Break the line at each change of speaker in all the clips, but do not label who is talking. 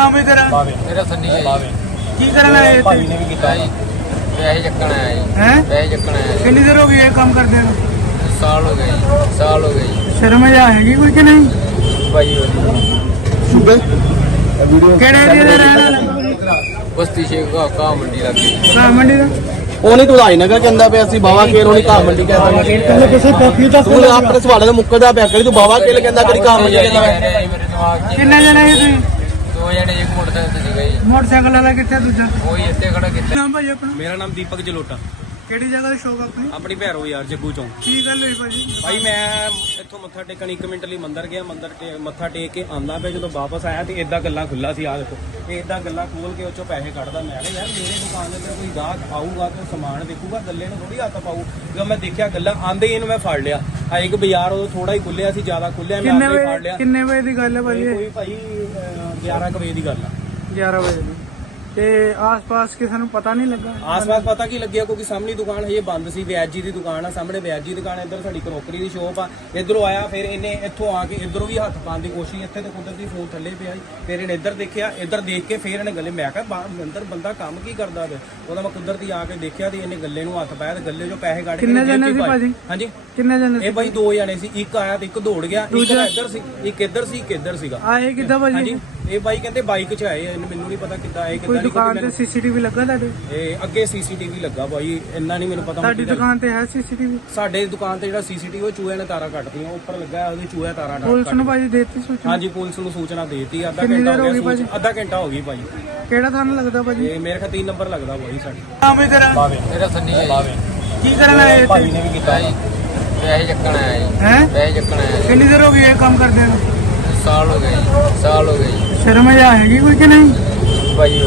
ਨਾਮ ਹੈ ਤੇਰਾ?
ਮੇਰਾ ਸੰਨੀ ਹੈ ਜੀ।
ਕੀ ਕਰਨ ਆਏ ਇੱਥੇ?
ਭਾਈ ਨੇ ਵੀ ਕੀਤਾ ਜੀ, ਪੈਸੇ ਚੱਕਣ ਆਇਆ ਜੀ।
हैं?
ਪੈਸੇ ਚੱਕਣ ਆਇਆ ਜੀ।
कितनी देर हो गई है काम करते हैं?
ਸਾਲ ਹੋ ਗਏ ਜੀ, ਸਾਲ ਹੋ ਗਏ ਜੀ।
शर्म आएगी कोई कि नहीं?
ਭਾਈ
केड़े एरिया दे रहने वाले?
ਬਸਤੀ ਸ਼ੇਖ ਕਾ ਮੰਡੀ ਲੱਗੀ।
घाह मंडी दा?
ਉਹ ਨਹੀਂ ਤੂੰ ਆਈ ਨਗਾ ਕਹਿੰਦਾ ਪਿਆ ਸੀ ਬਾਵਾ ਖੇਲ ਹੋਣੀ ਘਾਹ ਮੰਡੀ ਕਹਿੰਦਾ ਤੂੰ ਆਪਣੇ ਸਵਾਲੇ ਦਾ ਮੁੱਕਦਾ ਪਿਆ ਕਰੀ ਤੂੰ ਬਾਵਾ ਖੇਲ ਕਹਿੰਦਾ ਕਰੀ ਘਾਹ ਮੰਡੀ ਕਹਿੰਦਾ
ਮੇਰੇ ਦਿਮਾਗ 'ਚ
किन्ने जने है तुम?
ਦੋ ਜਣੇ ਇੱਕ ਮੋਟਰਸਾਈਕਲ ਤੇ ਸੀਗੇ ਜੀ।
मोटरसाइकिल वाला कितना दूजा?
ਉਹੀ ਇੱਥੇ ਖੜਾ ਕੀਤਾ।
नाम भाई अपना?
ਮੇਰਾ ਨਾਮ ਦੀਪਕ ਜਲੋਟਾ
केड़ी जगह दी शॉप अपनी?
ਆਪਣੀ ਭੈਰੋ ਯਾਰ ਜੱਗੂ ਚੋਂ
की गल हुई भाजी?
ਭਾਈ ਮੈਂ ਇੱਥੋਂ ਮੱਥਾ ਟੇਕਣ 1 ਮਿੰਟ ਲਈ ਮੰਦਰ ਗਿਆ ਮੱਥਾ ਟੇਕ ਕੇ ਆਂਦਾ ਪਿਆ ਜਦੋਂ ਵਾਪਸ ਆਇਆ ਤੇ ਇਦਾਂ ਗੱਲਾਂ ਖੁੱਲਾ ਸੀ ਆ ਦੇਖੋ ਇਹ ਇਦਾਂ ਗੱਲਾਂ ਖੋਲ ਕੇ ਉਹ ਚੋਂ ਪੈਸੇ ਕੱਢਦਾ ਮੈਂ ਕਿਹਾ ਯਾਰ ਮੇਰੇ ਦੁਕਾਨ ਦੇ ਅੰਦਰ ਕੋਈ ਗਾਹਕ ਆਊਗਾ ਤੇ ਸਮਾਨ ਦੇਖੂਗਾ ਗੱਲੇ ਨੂੰ ਥੋੜੀ ਹੱਥ ਪਾਊ ਜਦੋਂ ਮੈਂ ਦੇਖਿਆ ਗੱਲਾਂ ਆਂਦੇ ਹੀ ਇਹਨੂੰ ਮੈਂ ਫੜ ਲਿਆ ਆ ਇੱਕ ਬਾਜ਼ਾਰ ਉਹ ਥੋੜਾ ਹੀ ਖੁੱਲਿਆ ਸੀ ਜ਼ਿਆਦਾ ਖੁੱਲਿਆ ਮੈਂ ਆਪੇ ਫੜ ਲਿਆ।
किन्ने बजे दी गल है भाजी?
ਇਹ ਕੋਈ ਭਾਈ 11 ਕੁ ਵਜੇ ਦੀ ਗੱਲ ਆ।
11 बजे दी। ਤੇ ਆਸ-ਪਾਸ ਕਿਸੇ ਨੂੰ ਪਤਾ ਨਹੀਂ ਲੱਗਾ?
ਆਸ-ਪਾਸ ਪਤਾ ਕੀ ਲੱਗਿਆ ਕਿਉਂਕਿ ਸਾਹਮਣੀ ਦੁਕਾਨ ਹਜੇ ਬੰਦ ਸੀ। ਵਿਆਜੀ ਦੀ ਦੁਕਾਨ ਆ ਸਾਹਮਣੇ, ਵਿਆਜੀ ਦੀ ਦੁਕਾਨ ਇੱਧਰ ਸਾਡੀ ਕਰੋਕਰੀ ਦੀ ਸ਼ੋਪ ਆ। ਇੱਧਰੋਂ ਆਇਆ ਫਿਰ ਇਹਨੇ ਇੱਥੋਂ ਆ ਕੇ ਇੱਧਰੋਂ ਵੀ ਹੱਥ ਪਾਉਣ ਦੀ ਕੋਸ਼ਿਸ਼, ਇੱਥੇ ਤੇ ਕੁਦਰਤੀ ਫੋਨ ਥੱਲੇ ਪਿਆ ਸੀ। ਫਿਰ ਇਹਨੇ ਇੱਧਰ ਦੇਖਿਆ, ਇੱਧਰ ਦੇਖ ਕੇ ਫਿਰ ਇਹਨੇ ਗੱਲੇ, ਮੈਂ ਕਿਹਾ ਅੰਦਰ ਬੰਦਾ ਕੰਮ ਕੀ ਕਰਦਾ ਵੇ? ਉਹਦਾ ਮੈਂ ਕੁਦਰਤੀ ਆ ਕੇ ਦੇਖਿਆ ਤੇ ਇਹਨੇ ਗੱਲੇ ਨੂੰ ਹੱਥ ਪਾਇਆ ਤੇ ਗੱਲੇ 'ਚੋਂ ਪੈਸੇ ਕੱਢ ਕੇ
ਕਿੰਨੇ ਜਣੇ ਸੀ ਭਾਜੀ?
ਹਾਂਜੀ
ਕਿੰਨੇ ਜਣੇ
ਇਹ ਬਾਈ 2 ਜਣੇ ਸੀ। ਇੱਕ ਆਇਆ ਤੇ ਇੱਕ ਦੌੜ ਗਿਆ। ਇੱਕ ਇੱਧਰ ਸੀ, ਇੱਕ ਇੱਧਰ ਸੀ, ਇੱਕ ਇੱਧਰ ਸੀਗਾ।
ਆਏ ਕਿੱਦਾਂ ਭਾਜੀ?
ਹਾਂਜੀ ਇਹ ਬਾਈ ਕਹਿੰਦੇ ਬਾਈਕ 'ਚ ਆਏ, ਮੈਨੂੰ ਨਹੀਂ ਪਤਾ ਕਿੱਦਾਂ ਆਏ
ਕੋਈ
ਕਿੱਦਾਂ
ਦੁਕਾਨ ਤੇ ਸੀਸੀਟੀਵੀ ਲੱਗਾ ਤੁਹਾਡੇ?
ਇਹ ਅੱਗੇ ਸੀਸੀਟੀਵੀ ਲੱਗਾ ਬਾਈ, ਇੰਨਾ ਨਹੀਂ ਮੈਨੂੰ ਪਤਾ।
ਤੁਹਾਡੀ ਦੁਕਾਨ ਤੇ ਹੈ ਸੀਸੀਟੀਵੀ?
ਸਾਡੇ ਦੁਕਾਨ ਤੇ ਜਿਹੜਾ ਸੀਸੀਟੀਵੀ ਉਹ ਚੂਹੇ ਨੇ ਤਾਰਾਂ ਕੱਟਦੀਆਂ, ਉੱਪਰ ਲੱਗਾ ਉਹਦੇ ਚੂਹੇ ਤਾਰਾਂ
ਪੁਲਿਸ ਨੂੰ ਭਾਜੀ ਦੇਤੀ ਸੂਚਨਾ?
ਹਾਂਜੀ ਪੁਲਿਸ ਨੂੰ ਸੂਚਨਾ ਦੇਤੀ। ਅੱਧਾ
ਕਿੰਨੀ
ਘੰਟਾ
ਦੇਰ
ਹੋ
ਹੋ ਗਈ
ਗਿਆ,
ਭਾਜੀ?
ਅੱਧਾ ਘੰਟਾ ਹੋ ਗਈ ਭਾਈ।
ਕਿਹੜਾ ਥਾਣਾ ਲੱਗਦਾ ਭਾਜੀ?
ਇਹ ਮੇਰੇ ਖਿਆਲ 3 ਨੰਬਰ ਲੱਗਦਾ ਭਾਈ ਸਾਡੀ।
ਨਾਮ ਹੈ ਤੇਰਾ?
ਮੇਰਾ ਸੰਨੀ ਹੈ ਜੀ।
ਕੀ ਕਰਨ ਆਏ ਇੱਥੇ?
ਭਾਈ ਨੇ ਵੀ ਕੀਤਾ
ਜੀ, ਪੈਸੇ ਚੱਕਣ ਆਇਆ ਜੀ।
हैं?
ਪੈਸੇ ਚੱਕਣ ਆਇਆ ਜੀ।
कितनी देर हो गई है काम करते हैं?
ਸਾਲ ਹੋ ਗਏ ਜੀ, ਸਾਲ ਹੋ ਗਏ ਜੀ।
शर्म आएगी कोई कि नहीं?
ਭਾਈ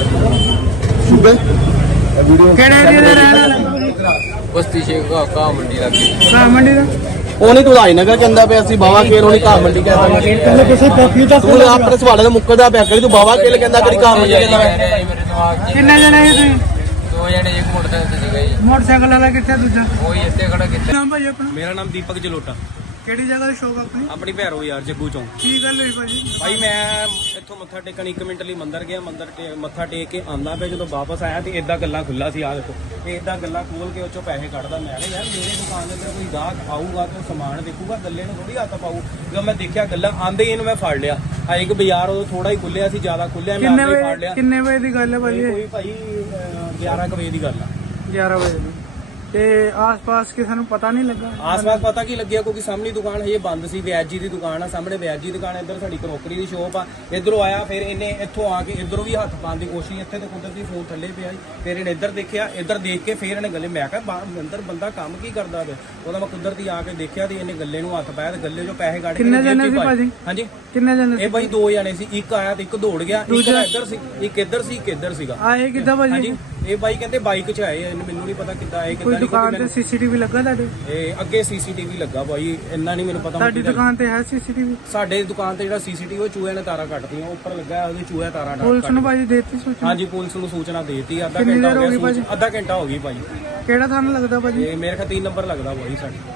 केड़े एरिया दे रहने वाले?
ਬਸਤੀ ਸ਼ੇਖ ਕਾ ਮੰਡੀ ਲੱਗੀ।
घाह मंडी दा?
ਉਹ ਨਹੀਂ ਤੂੰ ਆਈ ਨਗਾ ਕਹਿੰਦਾ ਪਿਆ ਸੀ ਬਾਵਾ ਖੇਲ ਹੋਣੀ ਘਾਹ ਮੰਡੀ ਕਹਿੰਦਾ ਤੂੰ ਆਪਣੇ ਸਵਾਲੇ ਦਾ ਮੁੱਕਦਾ ਪਿਆ ਕਰੀ ਤੂੰ ਬਾਵਾ ਖੇਲ ਕਹਿੰਦਾ ਕਰੀ ਘਾਹ ਮੰਡੀ ਕਹਿੰਦਾ
ਮੇਰੇ ਦਿਮਾਗ 'ਚ
किन्ने जने है तुम?
ਦੋ ਜਣੇ ਇੱਕ ਮੋਟਰਸਾਈਕਲ ਤੇ ਸੀਗੇ ਜੀ।
मोटरसाइकिल वाला कितना दूजा?
ਉਹੀ ਇੱਥੇ ਖੜਾ ਕੀਤਾ।
नाम भाई अपना?
ਮੇਰਾ ਨਾਮ ਦੀਪਕ ਜਲੋਟਾ
केड़ी जगह दी शॉप अपनी?
ਆਪਣੀ ਭੈਰੋ ਯਾਰ ਜੱਗੂ ਚੋਂ
की गल हुई भाजी?
ਭਾਈ ਮੈਂ ਇੱਥੋਂ ਮੱਥਾ ਟੇਕਣ 1 ਮਿੰਟ ਲਈ ਮੰਦਰ ਗਿਆ ਮੱਥਾ ਟੇਕ ਕੇ ਆਂਦਾ ਪਿਆ ਜਦੋਂ ਵਾਪਸ ਆਇਆ ਤੇ ਇਦਾਂ ਗੱਲਾਂ ਖੁੱਲਾ ਸੀ ਆ ਦੇਖੋ ਇਹ ਇਦਾਂ ਗੱਲਾਂ ਖੋਲ ਕੇ ਉਹ ਚੋਂ ਪੈਸੇ ਕੱਢਦਾ ਮੈਂ ਕਿਹਾ ਯਾਰ ਮੇਰੇ ਦੁਕਾਨ ਦੇ ਅੰਦਰ ਕੋਈ ਗਾਹਕ ਆਊਗਾ ਤੇ ਸਮਾਨ ਦੇਖੂਗਾ ਗੱਲੇ ਨੂੰ ਥੋੜੀ ਹੱਥ ਪਾਊ ਜਦੋਂ ਮੈਂ ਦੇਖਿਆ ਗੱਲਾਂ ਆਂਦੇ ਹੀ ਇਹਨੂੰ ਮੈਂ ਫੜ ਲਿਆ ਆ ਇੱਕ ਬਾਜ਼ਾਰ ਉਹ ਥੋੜਾ ਹੀ ਖੁੱਲਿਆ ਸੀ ਜ਼ਿਆਦਾ ਖੁੱਲਿਆ ਮੈਂ ਆਪੇ ਫੜ ਲਿਆ।
किन्ने बजे दी गल है भाजी?
ਇਹ ਕੋਈ ਭਾਈ 11 ਕੁ ਵਜੇ ਦੀ ਗੱਲ ਆ।
11 बजे दी। ਤੇ ਆਸ-ਪਾਸ ਕਿਸੇ ਨੂੰ ਪਤਾ ਨਹੀਂ ਲੱਗਾ?
ਆਸ-ਪਾਸ ਪਤਾ ਕੀ ਲੱਗਿਆ ਕਿਉਂਕਿ ਸਾਹਮਣੀ ਦੁਕਾਨ ਹਜੇ ਬੰਦ ਸੀ। ਵਿਆਜੀ ਦੀ ਦੁਕਾਨ ਆ ਸਾਹਮਣੇ, ਵਿਆਜੀ ਦੁਕਾਨ ਇੱਧਰ ਸਾਡੀ ਕਰੋਕਰੀ ਦੀ ਸ਼ੋਪ ਆ। ਇੱਧਰੋਂ ਆਇਆ ਫਿਰ ਇਹਨੇ ਇੱਥੋਂ ਆ ਕੇ ਇੱਧਰੋਂ ਵੀ ਹੱਥ ਪਾਉਣ ਦੀ ਕੋਸ਼ਿਸ਼, ਇੱਥੇ ਤੇ ਕੁਦਰਤੀ ਫੋਨ ਥੱਲੇ ਪਿਆ ਸੀ। ਫਿਰ ਇਹਨੇ ਇੱਧਰ ਦੇਖਿਆ, ਇੱਧਰ ਦੇਖ ਕੇ ਫਿਰ ਇਹਨੇ ਗੱਲੇ, ਮੈਂ ਕਿਹਾ ਅੰਦਰ ਬੰਦਾ ਕੰਮ ਕੀ ਕਰਦਾ ਵੇ? ਉਹਦਾ ਮੈਂ ਕੁਦਰਤੀ ਆ ਕੇ ਦੇਖਿਆ ਤੇ ਇਹਨੇ ਗੱਲੇ ਨੂੰ ਹੱਥ ਪਾਇਆ ਤੇ ਗੱਲੇ 'ਚੋਂ ਪੈਸੇ ਕੱਢ ਕੇ
ਕਿੰਨੇ ਜਣੇ ਸੀ ਭਾਜੀ?
ਹਾਂਜੀ
ਕਿੰਨੇ ਜਣੇ?
ਇਹ ਬਾਈ 2 ਜਣੇ ਸੀ। ਇੱਕ ਆਇਆ ਤੇ ਇੱਕ ਦੌੜ ਗਿਆ। ਇੱਕ ਇੱਧਰ ਸੀ, ਇੱਕ ਇੱਧਰ ਸੀ, ਇੱਕ ਇੱਧਰ ਸੀਗਾ।
ਆਏ ਕਿੱਦਾਂ ਭਾਜੀ?
ਹਾਂਜੀ ਇਹ ਬਾਈ ਕਹਿੰਦੇ ਬਾਈਕ 'ਚ ਆਏ, ਮੈਨੂੰ ਨਹੀਂ ਪਤਾ ਕਿੱਦਾਂ ਆਏ
ਕੋਈ
ਕਿੱਦਾਂ
ਦੁਕਾਨ ਤੇ
ਨਹੀਂ।
ਸੀਸੀਟੀਵੀ ਲੱਗਾ ਤੁਹਾਡੇ?
ਇਹ ਅੱਗੇ ਸੀਸੀਟੀਵੀ ਲੱਗਾ ਭਾਈ, ਇੰਨਾ ਨਹੀਂ ਮੈਨੂੰ ਪਤਾ।
ਤੁਹਾਡੀ ਦੁਕਾਨ ਤੇ ਹੈ ਸੀਸੀਟੀਵੀ?
ਸਾਡੇ ਦੁਕਾਨ ਤੇ ਜਿਹੜਾ ਸੀਸੀਟੀਵੀ ਉਹ ਚੂਹੇ ਨੇ ਤਾਰਾਂ ਕੱਟਦੀਆਂ, ਉੱਪਰ ਲੱਗਾ ਉਹਦੇ ਚੂਹੇ ਤਾਰਾਂ
ਪੁਲਿਸ ਨੂੰ ਭਾਜੀ ਦੇਤੀ ਸੂਚਨਾ?
ਹਾਂਜੀ ਪੁਲਿਸ ਨੂੰ ਸੂਚਨਾ ਦੇਤੀ। ਅੱਧਾ
ਕਿੰਨੀ
ਘੰਟਾ
ਦੇਰ
ਹੋ
ਹੋ ਗਈ
ਗਿਆ,
ਭਾਜੀ?
ਅੱਧਾ ਘੰਟਾ ਹੋ ਗਈ ਭਾਈ।
ਕਿਹੜਾ ਥਾਣਾ ਲੱਗਦਾ ਭਾਜੀ?
ਇਹ ਮੇਰੇ ਖਿਆਲ 3 ਨੰਬਰ ਲੱਗਦਾ ਭਾਈ ਸਾਡੀ।